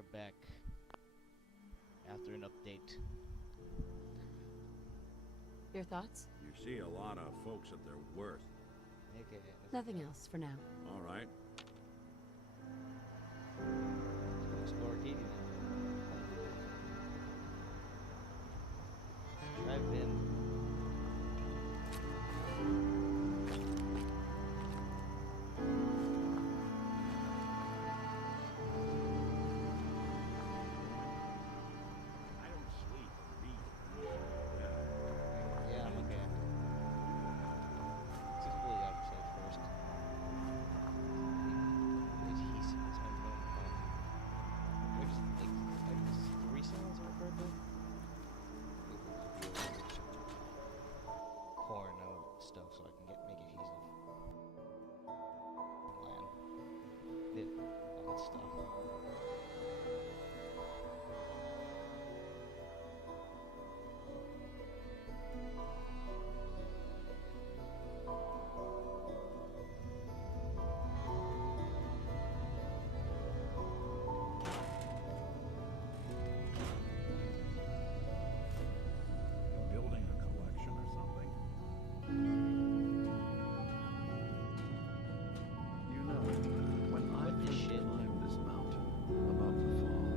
are back after an update. Your thoughts? You see a lot of folks at their worst. Okay. Nothing else for now. All right. Let's go explore Arcadia now. Drive in. I don't sleep or read. Yeah, I'm okay. Let's explore the outside first. Adhesive is my phone. There's like 3 sounds on purple. Corn out stuff so I can make adhesive. Land. All that stuff. Building a collection or something? You know, when I What the first shit? climbed this mountain above the fog,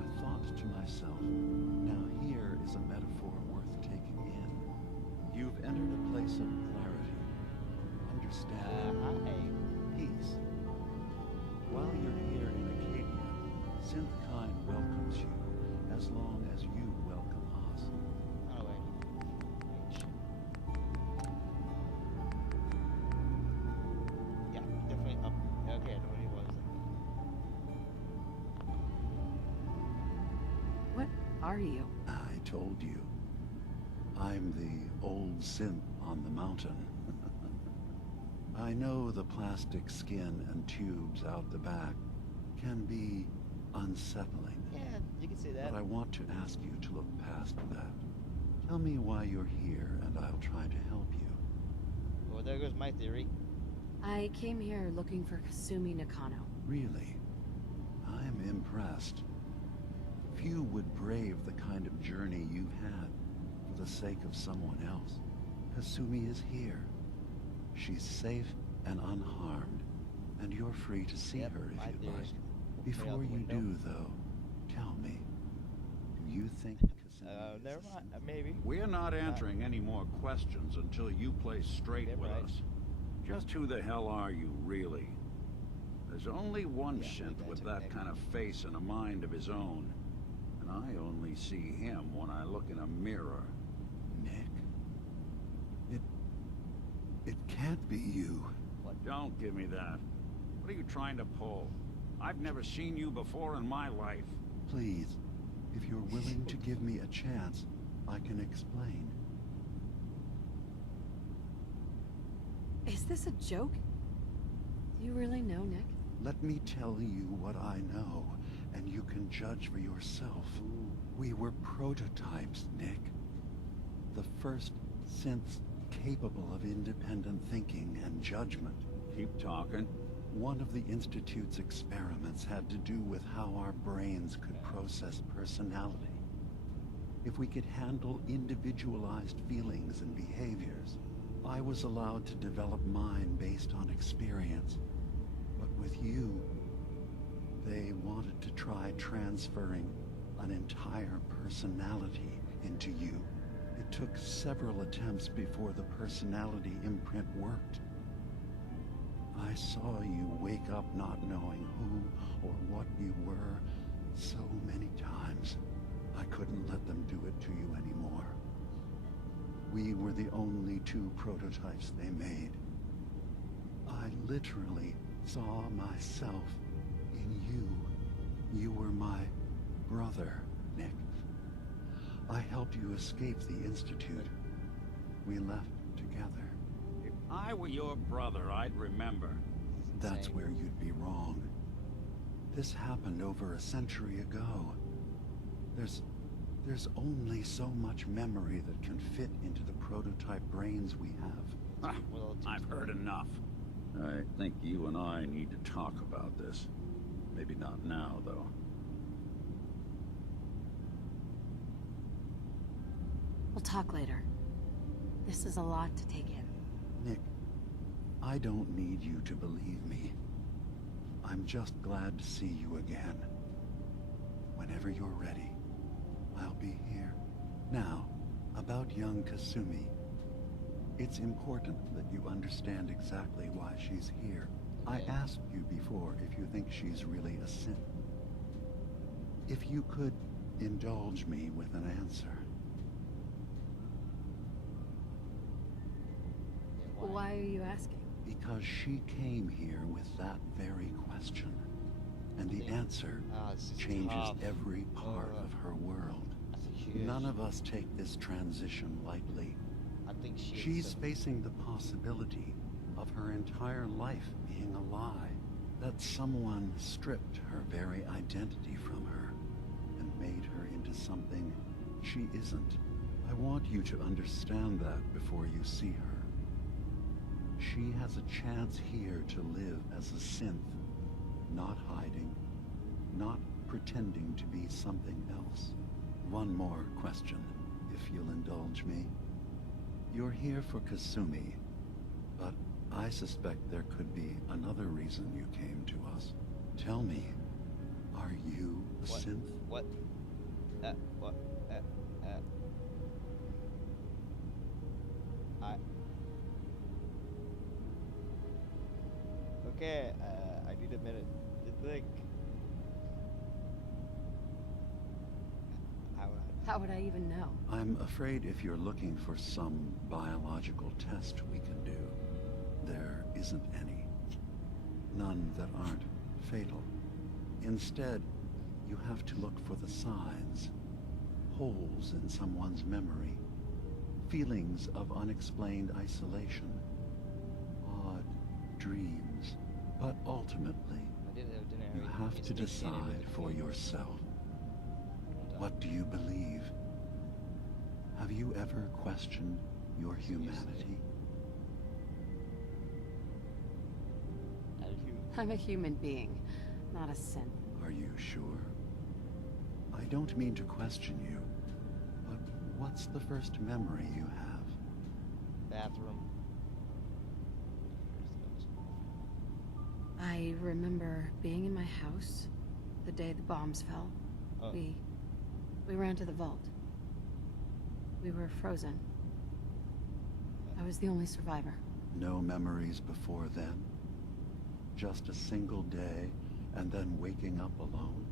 I thought to myself, now here is a metaphor worth taking in. You've entered a place of clarity, understanding, Hi. peace. While you're here in Acadia, Synthkind welcomes you as long as you welcome us. Oh, wait. Shit. Yeah, definitely up. Okay, I know what he was. What are you? I told you. I'm the old synth on the mountain. I know the plastic skin and tubes out the back can be unsettling, Yeah, you can say that. but I want to ask you to look past that. Tell me why you're here and I'll try to help you. Well, there goes my theory. I came here looking for Kasumi Nakano. Really? I'm impressed. Few would brave the kind of journey you've had for the sake of someone else. Kasumi is here. She's safe and unharmed, and you're free to see Yep, her my if you'd theories like. will play out Before the you window. do, though, tell me, do you think Kasumi is Never a mind. synth? Maybe. We're not answering any more questions until you play straight Yeah, with right. us. Just who the hell are you, really? There's only one Yeah, synth we with got that Nick. kind of face and a mind of his own. And I only see him when I look in a mirror. Nick? It can't be you. Don't give me that. What are you trying to pull? I've never seen you before in my life. Please, if you're willing to give me a chance, I can explain. Is this a joke? Do you really know, Nick? Let me tell you what I know, and you can judge for yourself. We were prototypes, Nick. The first synths capable of independent thinking and judgment. Keep talking. One of the Institute's experiments had to do with how our brains could process personality. If we could handle individualized feelings and behaviors, I was allowed to develop mine based on experience. But with you, they wanted to try transferring an entire personality into you. It took several attempts before the personality imprint worked. I saw you wake up not knowing who or what you were so many times. I couldn't let them do it to you anymore. We were the only 2 prototypes they made. I literally saw myself in you. You were my brother, Nick. I helped you escape the Institute. We left together. If I were your brother, I'd remember. That's Same. where you'd be wrong. This happened over a century ago. There's only so much memory that can fit into the prototype brains we have. Ah, Well, it I've seems heard like- enough. I think you and I need to talk about this. Maybe not now, though. We'll talk later. This is a lot to take in. Nick, I don't need you to believe me. I'm just glad to see you again. Whenever you're ready, I'll be here. Now, about young Kasumi. It's important that you understand exactly why she's here. I Okay. asked you before if you think she's really a synth. If you could indulge me with an answer. Yeah, Why are you asking? Because she came here with that very question. And the answer This is changes tough. every part of her world. That's a huge. None of us take this transition lightly. I think She's facing the possibility of her entire life being a lie. That someone stripped her very identity from her and made her into something she isn't. I want you to understand that before you see her. She has a chance here to live as a synth, not hiding, not pretending to be something else. One more question, if you'll indulge me. You're here for Kasumi, but I suspect there could be another reason you came to us. Tell me, are you a What? synth? What? What? Okay, I need a minute to think. How would I even know? I'm afraid if you're looking for some biological test we can do, there isn't any. None that aren't fatal. Instead, you have to look for the signs. Holes in someone's memory. Feelings of unexplained isolation. Odd dreams. But ultimately, I did have dinner. you have to decide for yourself. What do you believe? Have you ever questioned your humanity? I'm a human being, not a synth. Are you sure? I don't mean to question you, but what's the first memory you have? Bathroom. I remember being in my house the day the bombs fell. Oh. We ran to the vault. We were frozen. I was the only survivor. No memories before then? Just a single day, and then waking up alone?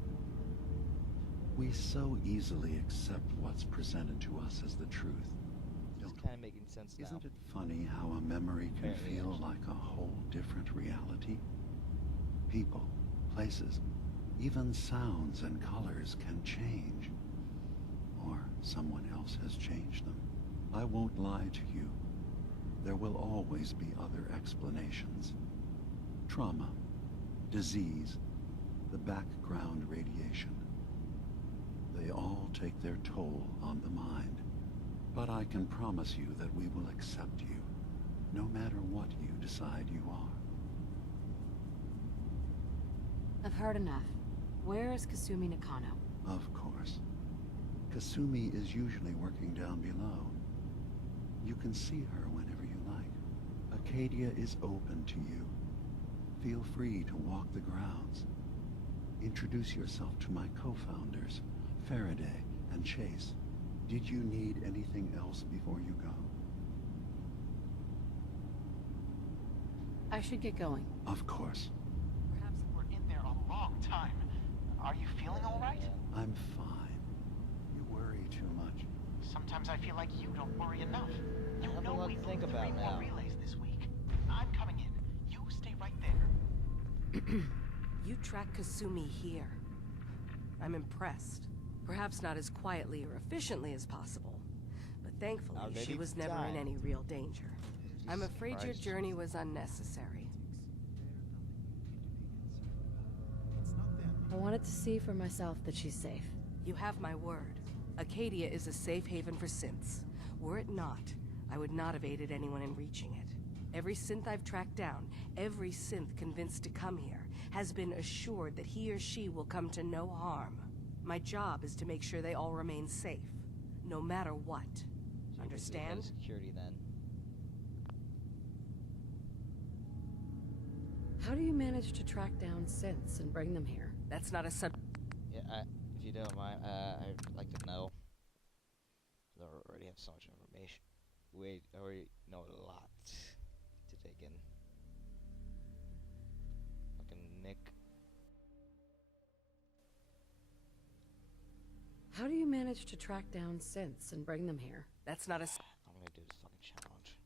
We so easily accept what's presented to us as the truth. It's kind of making sense now. Isn't it funny how a memory can Apparently, feel actually. like a whole different reality? People, places, even sounds and colors can change. Or someone else has changed them. I won't lie to you. There will always be other explanations. Trauma, disease, the background radiation. They all take their toll on the mind. But I can promise you that we will accept you, no matter what you decide you are. I've heard enough. Where is Kasumi Nakano? Of course. Kasumi is usually working down below. You can see her whenever you like. Acadia is open to you. Feel free to walk the grounds. Introduce yourself to my co-founders, Faraday and Chase. Did you need anything else before you go? I should get going. Of course. Perhaps we're in there a long time. Are you feeling all right? I'm fine. You worry too much. Sometimes I feel like you don't worry enough. You have a know lot we to think moved about 3 more now. relays this week. I'm coming in. You stay right there. You track Kasumi here. I'm impressed. Perhaps not as quietly or efficiently as possible, but thankfully Already she was never in died. any real danger. I'm Jesus afraid your Christ. journey was unnecessary. It's not them. I wanted to see for myself that she's safe. You have my word. Acadia is a safe haven for synths. Were it not, I would not have aided anyone in reaching it. Every synth I've tracked down, every synth convinced to come here, has been assured that he or she will come to no harm. My job is to make sure they all remain safe, no matter what. So you're basically head of Understand? security then. How do you manage to track down synths and bring them here? That's not a sub. Yeah, if you don't mind, I'd like to know. I already have so much information. We already know a lot to take in. Fucking Nick. How do you manage to track down synths and bring them here? That's not a. I'm gonna do this fucking challenge.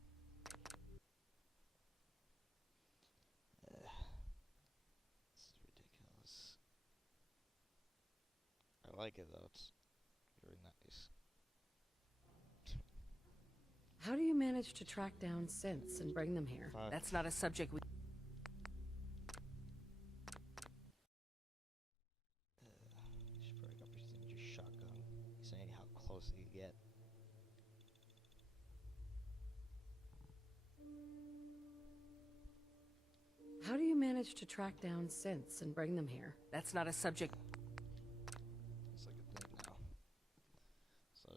This is ridiculous. I like it though. It's very nice. How do you manage to track down synths and bring them here? Fuck. That's not a subject we. You should probably go present your shotgun. Saying how close you get. How do you manage to track down synths and bring them here? That's not a subject. It's like a thing now. So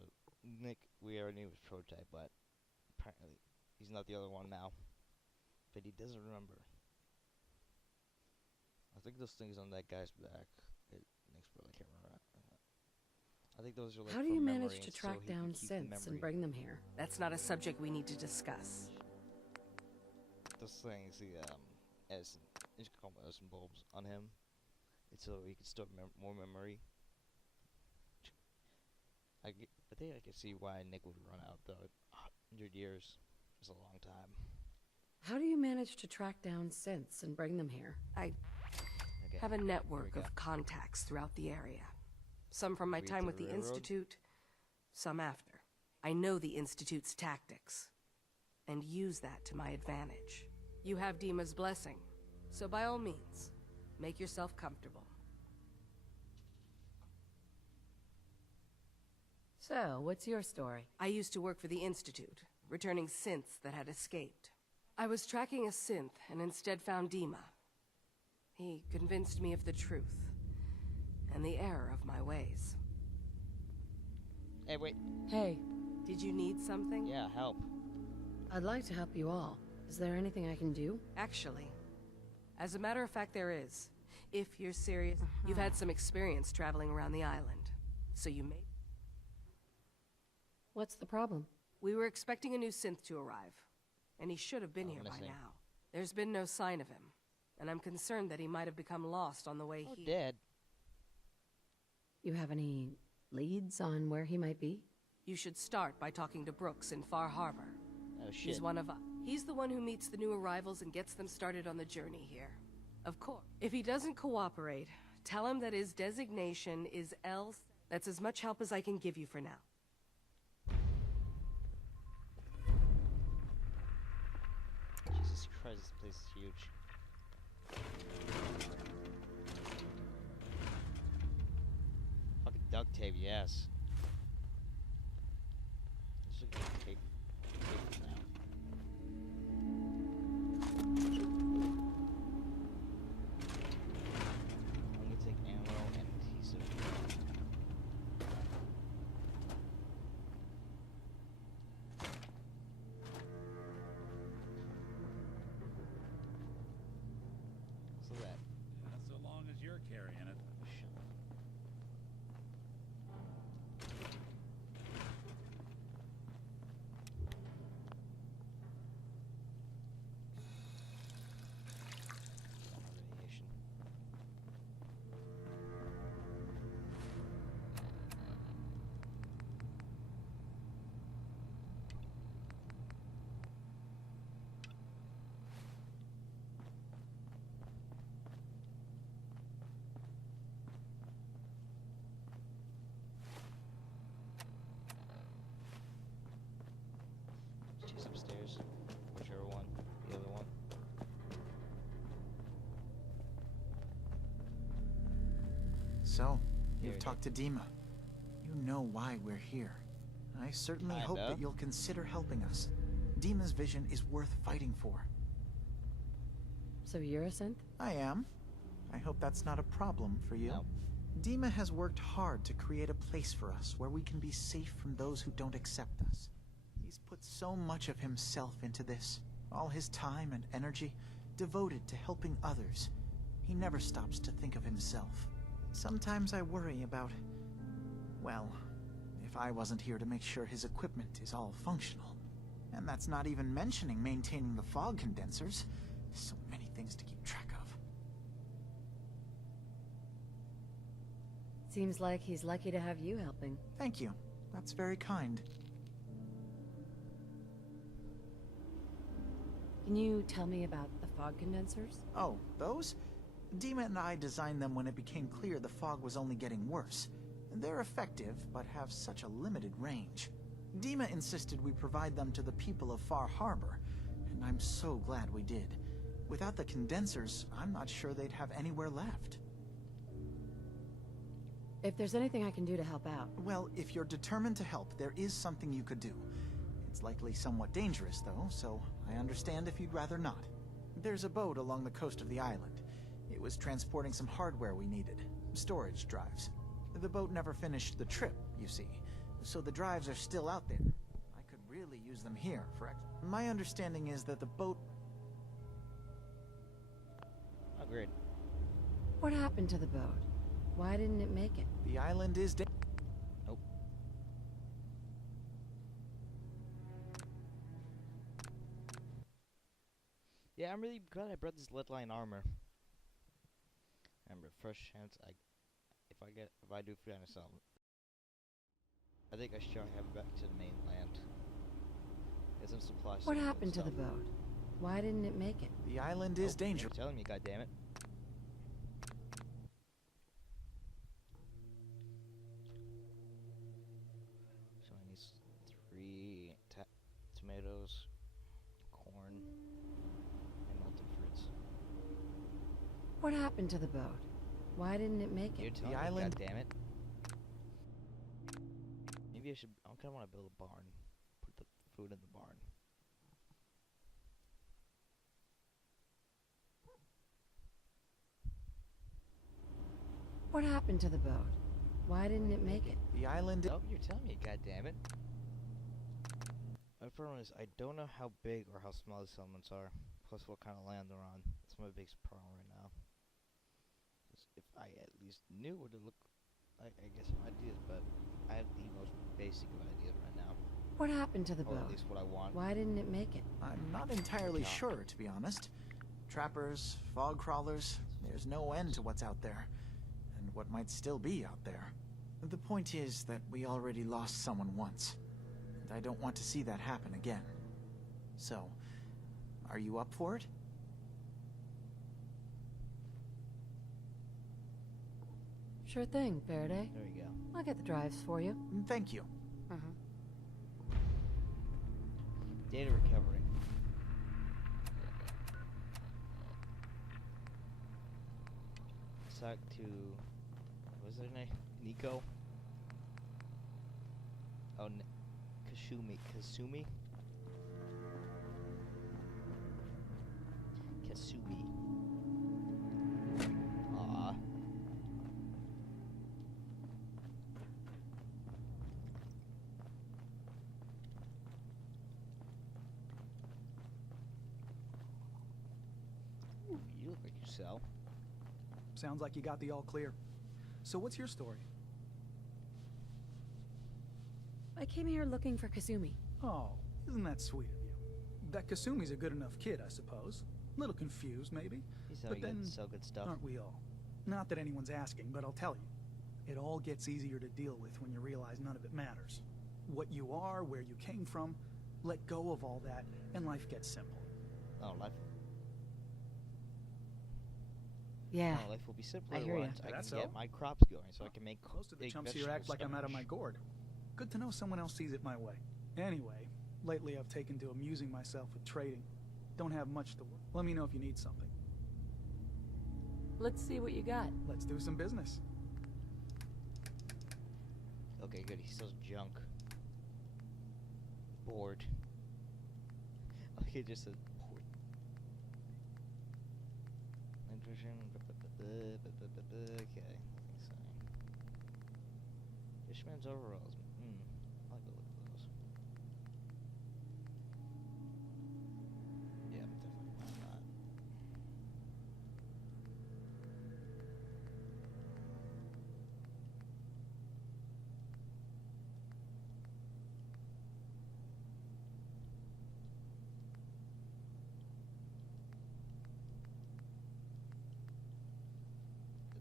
Nick, we already knew his prototype, but apparently he's not the other one now. But he doesn't remember. I think those things on that guy's back. Nick's brother, I can't remember. I think those are like. How do you from manage memory, to and so track he can down keep the synths and memory. bring them here? That's not a subject we need to discuss. Those things, he Edison, you should call them Edison bulbs on him, and so he can store more memory. I think I can see why Nick would run out though. 100 years is a long time. How do you manage to track down synths and bring them here? I Okay. have a here we network go. of contacts throughout the area. Some from my Read time the with the railroad? Institute, some after. I know the Institute's tactics, and use that to my advantage. You have Dima's blessing, so by all means, make yourself comfortable. So, what's your story? I used to work for the Institute, returning synths that had escaped. I was tracking a synth and instead found Dima. He convinced me of the truth and the error of my ways. Hey, wait. Hey, Did you need something? Yeah, help. I'd like to help you all. Is there anything I can do? Actually, as a matter of fact, there is. If you're serious, you've had some experience traveling around the island, so you may. What's the problem? We were expecting a new synth to arrive, and he should have been Oh, here by missing. now. There's been no sign of him, and I'm concerned that he might have become lost on the way Oh, here. dead. You have any leads on where he might be? You should start by talking to Brooks in Far Harbor. Oh shit. He's one of us. He's the one who meets the new arrivals and gets them started on the journey here. Of course. If he doesn't cooperate, tell him that his designation is L. That's as much help as I can give you for now. Jesus Christ, this place is huge. Fucking duct tape, yes. This should get tape now. I'm gonna take ammo and adhesive. So that. So long as you're carrying it. Shut up. Radiation. She's upstairs. Whichever one. The other one. So, Here you've it talked to Dima. You know why we're here. I certainly hope Kinda. that you'll consider helping us. Dima's vision is worth fighting for. So you're a synth? I am. I hope that's not a problem for you. No. Dima has worked hard to create a place for us where we can be safe from those who don't accept us. He's put so much of himself into this. All his time and energy devoted to helping others. He never stops to think of himself. Sometimes I worry about, well, if I wasn't here to make sure his equipment is all functional. And that's not even mentioning maintaining the fog condensers. So many things to keep track of. Seems like he's lucky to have you helping. Thank you. That's very kind. Can you tell me about the fog condensers? Oh, those? Dima and I designed them when it became clear the fog was only getting worse. They're effective, but have such a limited range. Dima insisted we provide them to the people of Far Harbor, and I'm so glad we did. Without the condensers, I'm not sure they'd have anywhere left. If there's anything I can do to help out. Well, if you're determined to help, there is something you could do. It's likely somewhat dangerous, though, so I understand if you'd rather not. There's a boat along the coast of the island. It was transporting some hardware we needed. Storage drives. The boat never finished the trip, you see, so the drives are still out there. I could really use them here for My understanding is that the boat... Agreed. What happened to the boat? Why didn't it make it? The island is Nope. Yeah, I'm really glad I brought this lead line armor. Remember, first chance if I do find something, I think I should head back to the mainland. Get some supplies. What happened to the boat? Why didn't it make it? The island is dangerous. You're telling me, goddammit. So I need 3 tomatoes, corn, and melted fruits. What happened to the boat? Why didn't it make You're it? telling The me, island. goddammit. Maybe I should. I kind of want to build a barn. Put the food in the barn. What happened to the boat? Why didn't it make it? The island. Oh, you're telling me, goddammit. My problem is I don't know how big or how small the settlements are, plus what kind of land they're on. That's my biggest problem right now. 'Cause if I at least knew what it looked like, I guess some ideas, but I have the most basic of ideas right now. What happened to the Or at boat? least what I want. Why didn't it make it? I'm not entirely Yeah. sure, to be honest. Trappers, fog crawlers, there's no end to what's out there. And what might still be out there. The point is that we already lost someone once. And I don't want to see that happen again. So, are you up for it? Sure thing, Faraday. There you go. I'll get the drives for you. Thank you. Data recovery. Let's talk to, what's their name? Nico? Oh, Kasumi. Kasumi? Kasumi. Aww. Ooh, you look like you sell. Sounds like you got the all clear. So what's your story? I came here looking for Kasumi. Oh, isn't that sweet of you? That Kasumi's a good enough kid, I suppose. Little confused, maybe. He's so But good, then, sell good stuff. aren't we all? Not that anyone's asking, but I'll tell you. It all gets easier to deal with when you realize none of it matters. What you are, where you came from, let go of all that, and life gets simple. Oh, life. Yeah. Oh, life will be simpler I hear ya. once I can That's get so? my crops going, so I can make Most of the big chumps here vegetable act like I'm out of my starch. gourd. Good to know someone else sees it my way. Anyway, lately I've taken to amusing myself with trading. Don't have much to work. Let me know if you need something. Let's see what you got. Let's do some business. Okay, good. He sells junk. Bored. Okay, just says bored. Nutrition. Okay. Nothing saying. Fishman's overalls. I'll go look at those.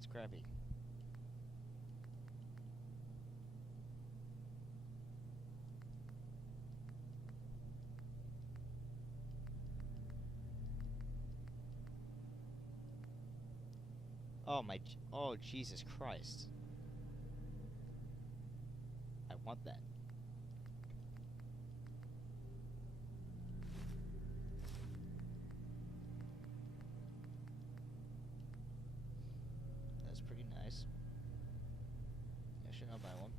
scrappy. Oh, Jesus Christ. I want that. That's pretty nice. Yeah, sure, I'll buy one.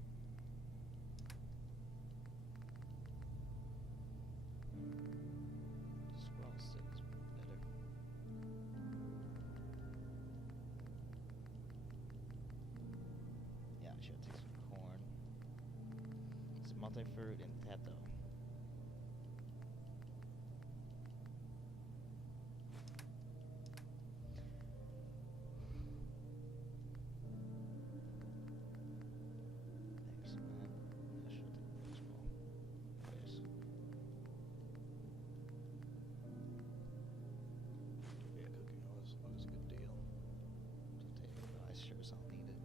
Scroll stick is better. Yeah, I should take some corn. Some multi-fruit and tato. Thanks, man. I should take this one. Yes. Yeah, cooking always a good deal. Potato rice, sure as I'll need it.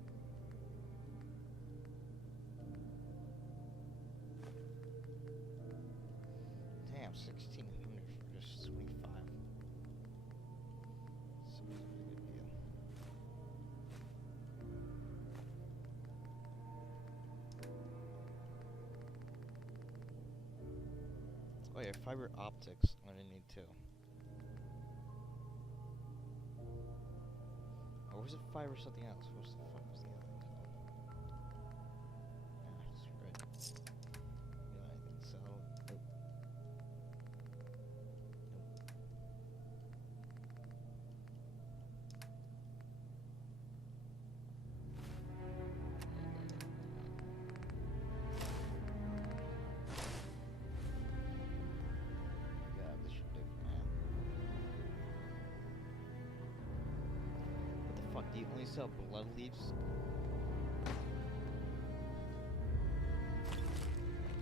Damn, 1,600 for just 25. Seems like a good deal. Oh yeah, fiber optics. I'm gonna need too. Or was it fiber something else? What's the fuck was the other thing called? Nah, screw it. Yeah, I think so. Nope. Yeah, this should do for now. What the fuck? Do you only sell blood leaves?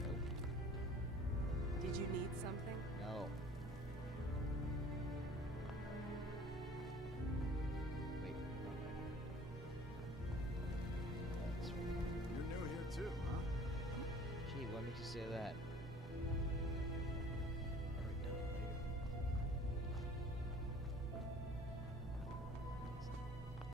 Nope. Did you need something? No. Wait. That's right. You're new here too, huh? Gee, what makes you say that?